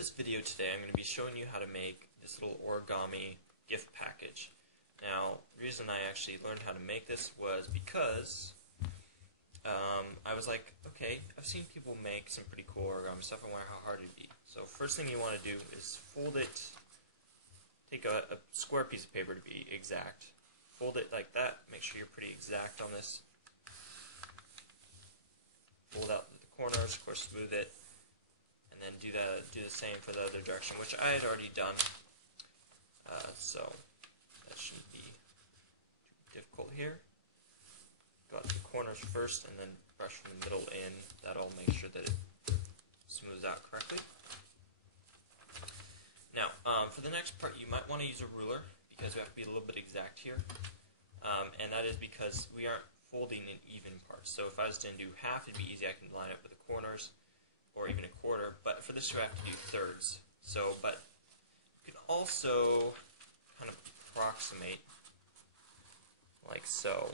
this video today I'm going to be showing you how to make this little origami gift package. Now, the reason I actually learned how to make this was because I was like, okay, I've seen people make some pretty cool origami stuff. I wonder how hard it'd be. So first thing you want to do is fold it, take a square piece of paper to be exact, fold it like that, make sure you're pretty exact on this, fold out the corners, of course smooth it, and then do the same for the other direction, which I had already done, so that shouldn't be too difficult here. Go out to the corners first and then brush from the middle in. That'll make sure that it smooths out correctly. Now, for the next part you might want to use a ruler because we have to be a little bit exact here, and that is because we aren't folding in even parts. So if I was to do half, it'd be easy. I can line up with the corners, or even a quarter, but for this we have to do thirds. So, but you can also kind of approximate like so.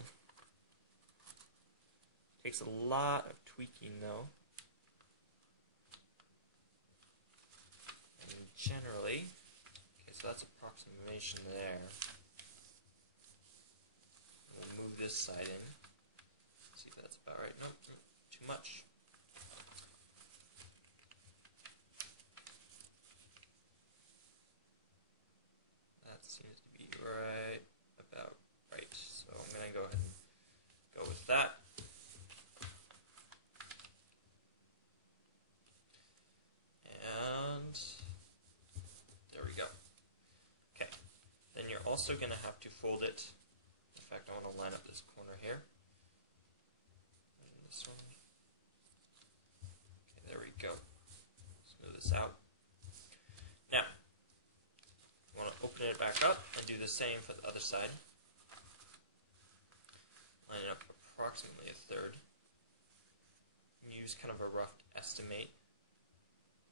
Takes a lot of tweaking though, and generally, okay, so that's approximation there. We'll move this side in, see if that's about right. Nope, too much. That seems to be right about right, so I'm going to go ahead and go with that. Also going to have to fold it. In fact, I want to line up this corner here. And this one. Okay, there we go. Smooth this out. Now, you want to open it back up and do the same for the other side. Line it up approximately a third. Use kind of a rough estimate,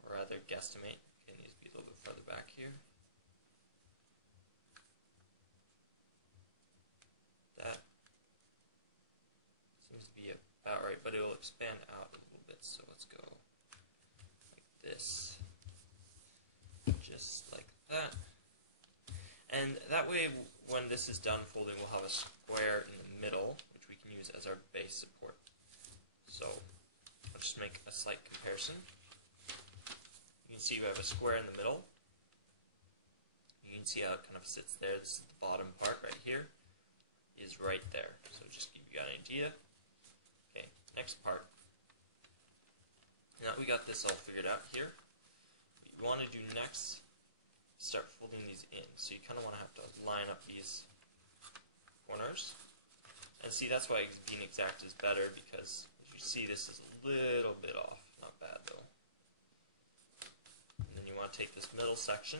or rather guesstimate. Okay, it needs to be a little bit further back here. That seems to be about right, but it will expand out a little bit, so let's go like this, just like that. And that way, when this is done folding, we'll have a square in the middle, which we can use as our base support. So I'll just make a slight comparison. You can see we have a square in the middle. You can see how it kind of sits there. This is the bottom part right here. Is right there. So just give you an idea. Okay, next part. Now we got this all figured out here. What you want to do next is start folding these in. So you kind of want to have to line up these corners. And see, that's why being exact is better, because as you see, this is a little bit off. Not bad though. And then you want to take this middle section,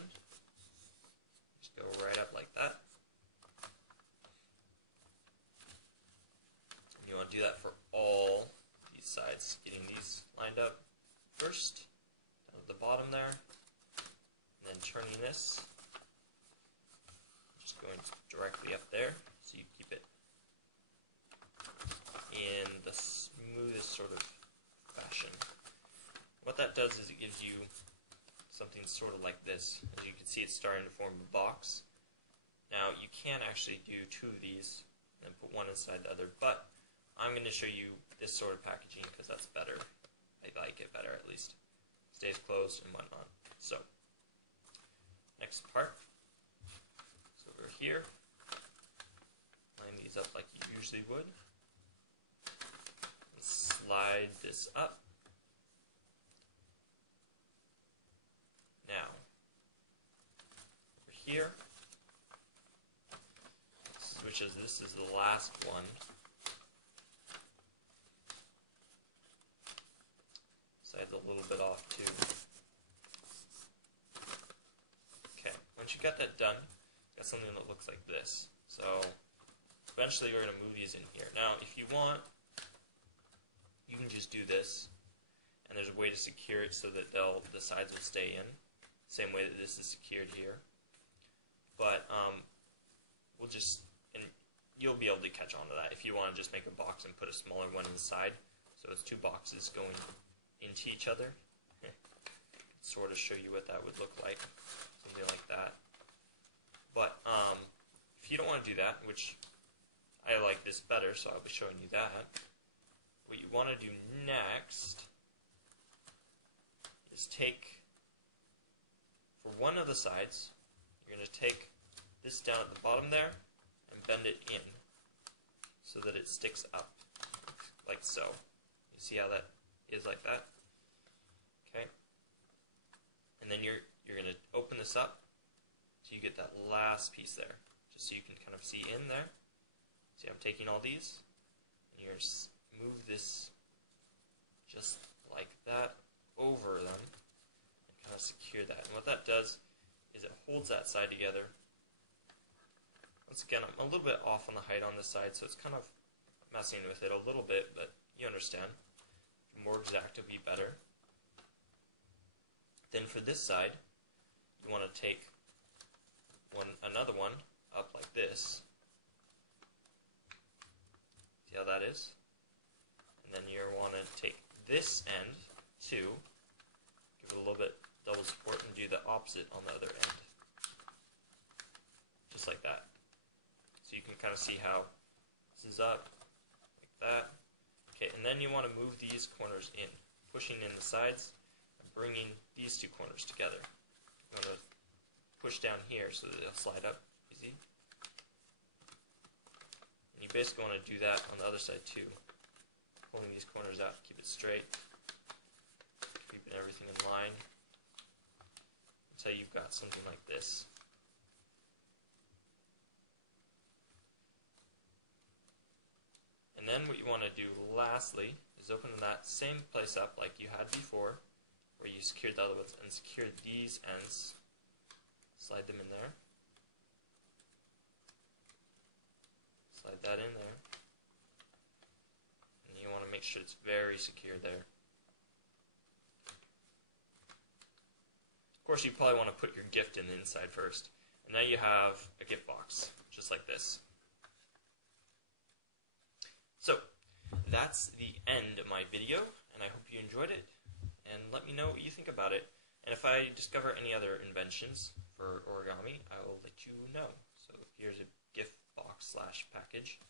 just go right up like that. You want to do that for all these sides, getting these lined up first, down at the bottom there, and then turning this, just going directly up there, so you keep it in the smoothest sort of fashion. What that does is it gives you something sort of like this. As you can see, it's starting to form a box. Now, you can actually do two of these and put one inside the other, but I'm going to show you this sort of packaging because that's better. I like it better, at least. Stays closed and whatnot. So, next part. So over here, line these up like you usually would. And slide this up. Now, over here, which is this is the last one. Side's a little bit off too. Okay, once you got that done, you got something that looks like this. So eventually we're going to move these in here. Now if you want, you can just do this, and there's a way to secure it so that the sides will stay in, same way that this is secured here. But we'll just, and you'll be able to catch on to that if you want to just make a box and put a smaller one inside. So it's two boxes going into each other. sort of show you what that would look like, something like that. But if you don't want to do that, which I like this better, so I'll be showing you that, what you want to do next is take, for one of the sides, you're going to take this down at the bottom there and bend it in so that it sticks up, like so. You see how that is like that? Okay. And then you're going to open this up so you get that last piece there, just so you can kind of see in there. See, I'm taking all these, and you're going to move this just like that over them and kind of secure that. And what that does is it holds that side together. Once again, I'm a little bit off on the height on this side, so it's kind of messing with it a little bit, but you understand. More exact would be better. Then for this side, you want to take another one up like this. See how that is? And then you want to take this end too, give it a little bit double support, and do the opposite on the other end. Just like that. So you can kind of see how this is up, like that. Okay, and then you want to move these corners in, pushing in the sides and bringing these two corners together. You want to push down here so that they'll slide up easy. And you basically want to do that on the other side too. Pulling these corners out, keep it straight, keeping everything in line until you've got something like this. And then what you want to do lastly is open that same place up like you had before, where you secured the other ones, and secure these ends. Slide them in there. Slide that in there. And you want to make sure it's very secure there. Of course, you probably want to put your gift in the inside first. And now you have a gift box, just like this. So, that's the end of my video, and I hope you enjoyed it, and let me know what you think about it. And if I discover any other inventions for origami, I will let you know. So here's a gift box / package.